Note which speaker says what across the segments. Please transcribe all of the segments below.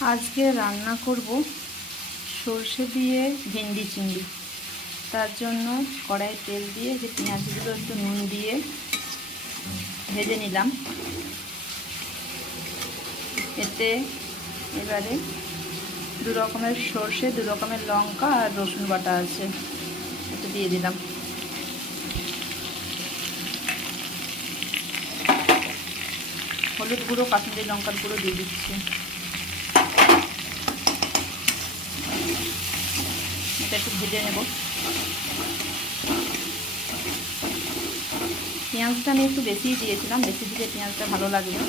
Speaker 1: আজকে রান্না করব সর্ষে দিয়ে ভেন্ডি চিংড়ি। তার জন্য কড়াই তেল দিয়ে যে পেঁয়াজগুলো একটু নুন দিয়ে ভেজে নিলাম। এতে এবারে দু রকমের সর্ষে, দু রকমের লঙ্কা আর রসুন বাটা আছে। একটু দিয়ে দিলাম। হলুদ গুঁড়ো, কাশ্মীরি লঙ্কার গুঁড়ো দিয়ে দিচ্ছি। একটু ভেজে নেব। পেঁয়াজটা আমি একটু বেশিই দিয়েছিলাম, বেশি দিলে পেঁয়াজটা ভালো লাগবে।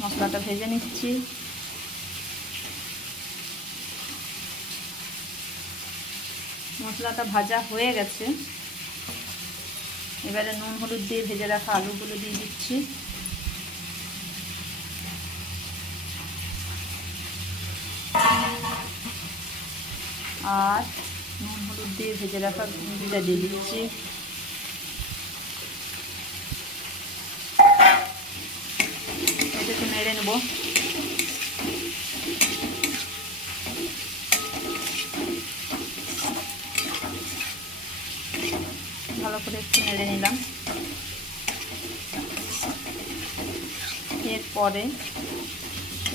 Speaker 1: মশলাটা ভেজে নিচ্ছি। মশলাটা ভাজা হয়ে গেছে। এবারে নুন হলুদ দিয়ে ভেজে রাখা আলুগুলো দিয়ে দিচ্ছি। আর নুন হলুদ দিয়ে ভেজে রাখা ভিন্ডিটা দিয়ে দিচ্ছি। এটা একটু নেড়ে নেব। ভালো করে একটু নেড়ে নিলাম। এরপরে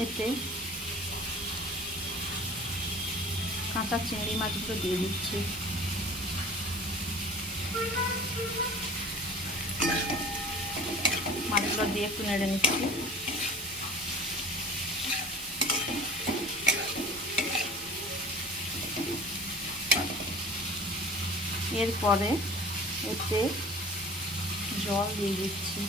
Speaker 1: এতে কাঁচা চিংড়ি মাছগুলো দিয়ে দিচ্ছি। মাছগুলো দিয়ে একটু নেড়ে নিচ্ছি। এরপরে এতে জল দিয়ে দিচ্ছি।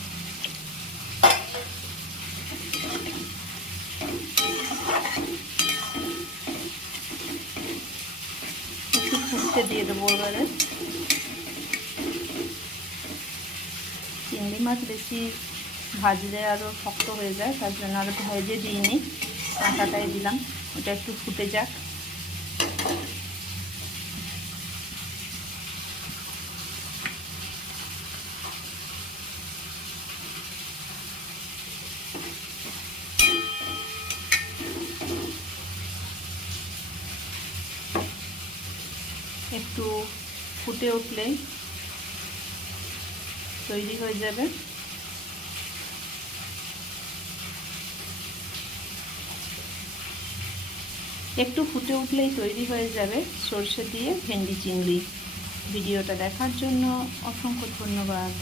Speaker 1: দিয়ে দেবো এবারে। চিংড়ি মাছ বেশি ভাজলে আরও শক্ত হয়ে যায়, তার জন্য আরও ভেজে দিইনি। কাঁটাটাই দিলাম, ওটা একটু ফুটে যাক। একটু ফুটে উঠলেই তৈরি হয়ে যাবে। একটু ফুটে উঠলেই তৈরি হয়ে যাবে সর্ষে দিয়ে ভেন্ডি চিংড়ি। ভিডিওটা দেখার জন্য অসংখ্য ধন্যবাদ।